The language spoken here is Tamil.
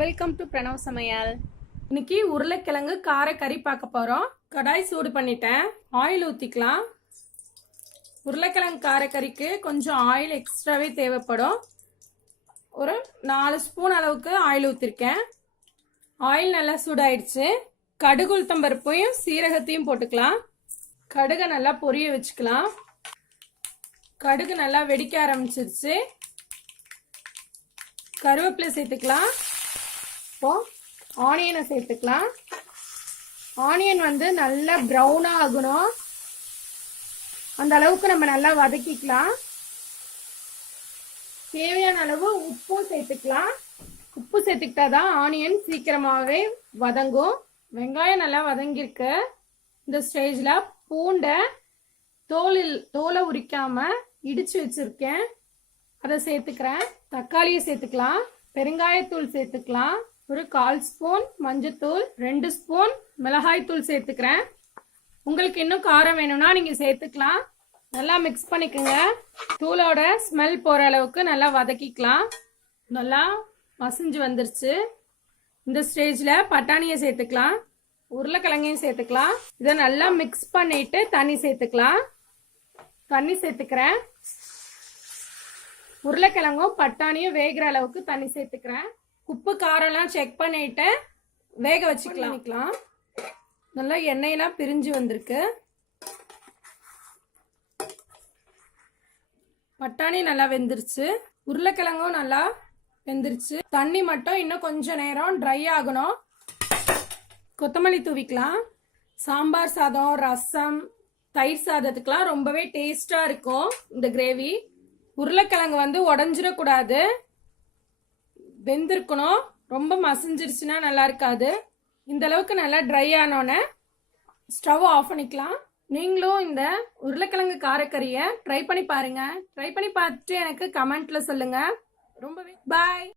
Welcome to Pranav Samayal. இன்னைக்கு உருளைக்கிழங்கு காரக்கறி பார்க்க போறோம். கடாய் சூடு பண்ணிட்டேன். ஆயில் ஊத்திக்கலாம். உருளைக்கிழங்கு காரக்கறிக்கு கொஞ்சம் ஆயில் எக்ஸ்ட்ராவே தேவைப்படும். ஒரு 4 ஸ்பூன் அளவுக்கு ஆயில் ஊத்திருக்கேன். ஆயில் நல்லா சூடாயிடுச்சு. கடுகு உளுத்தம் பருப்பையும் சீரகத்தையும் போட்டுக்கலாம். கடுகை நல்லா பொரிய வச்சுக்கலாம். கடுகு நல்லா வெடிக்க ஆரம்பிச்சிருச்சு. கருவேப்பிலை சேர்த்துக்கலாம். இப்போ ஆனியனை சேர்த்துக்கலாம். ஆனியன் வந்து நல்லா ப்ரௌனா ஆகணும். அந்த அளவுக்கு நம்ம நல்லா வதக்கிக்கலாம். தேவையான அளவு உப்பும் சேர்த்துக்கலாம். உப்பு சேர்த்துக்கிட்டாதான் ஆனியன் சீக்கிரமாவே வதங்கும். வெங்காயம் நல்லா வதங்கிருக்கு. இந்த ஸ்டேஜ்ல பூண்டை தோலை உரிக்காம இடிச்சு வச்சிருக்கேன், அதை சேர்த்துக்கிறேன். தக்காளியை சேர்த்துக்கலாம். பெருங்காயத்தூள் சேர்த்துக்கலாம். ஒரு 1/4 ஸ்பூன் மஞ்சத்தூள், 2 ஸ்பூன் மிளகாய் தூள் சேர்த்துக்கிறேன். உங்களுக்கு இன்னும் காரம் வேணும்னா நீங்க சேர்த்துக்கலாம். நல்லா மிக்ஸ் பண்ணிக்கோங்க. தூளோட ஸ்மெல் போற அளவுக்கு நல்லா வதக்கிக்கலாம். நல்லா மசிஞ்சு வந்துருச்சு. இந்த ஸ்டேஜ்ல பட்டாணியை சேர்த்துக்கலாம். உருளைக்கிழங்கையும் சேர்த்துக்கலாம். இதை நல்லா மிக்ஸ் பண்ணிட்டு தண்ணி சேர்த்துக்கலாம். தண்ணி சேர்த்துக்கிறேன். உருளைக்கிழங்கும் பட்டாணியும் வேகிற அளவுக்கு தண்ணி சேர்த்துக்கிறேன். உப்பு காரம்லாம் செக் பண்ணிட்டு வேக வச்சுக்கலாம். நல்லா எண்ணெயெல்லாம் பிரிஞ்சு வந்திருக்கு. பட்டாணி நல்லா வெந்துருச்சு. உருளைக்கிழங்கும் நல்லா வெந்துருச்சு. தண்ணி மட்டும் இன்னும் கொஞ்ச நேரம் ட்ரை ஆகணும். கொத்தமல்லி தூவிக்கலாம். சாம்பார் சாதம், ரசம், தயிர் சாதத்துக்கெல்லாம் ரொம்பவே டேஸ்டா இருக்கும் இந்த கிரேவி. உருளைக்கிழங்கு வந்து உடஞ்சிடக்கூடாது, வெந்திருக்கணும். ரொம்ப மசிஞ்சிருச்சுன்னா நல்லா இருக்காது. இந்த அளவுக்கு நல்லா ட்ரை ஆனோன்னு ஸ்டவ் ஆஃப் பண்ணிக்கலாம். நீங்களும் இந்த உருளைக்கிழங்கு காரக்கறியை ட்ரை பண்ணி பாருங்க. ட்ரை பண்ணி பார்த்துட்டு எனக்கு கமெண்ட்ல சொல்லுங்க. ரொம்பவே பாய்.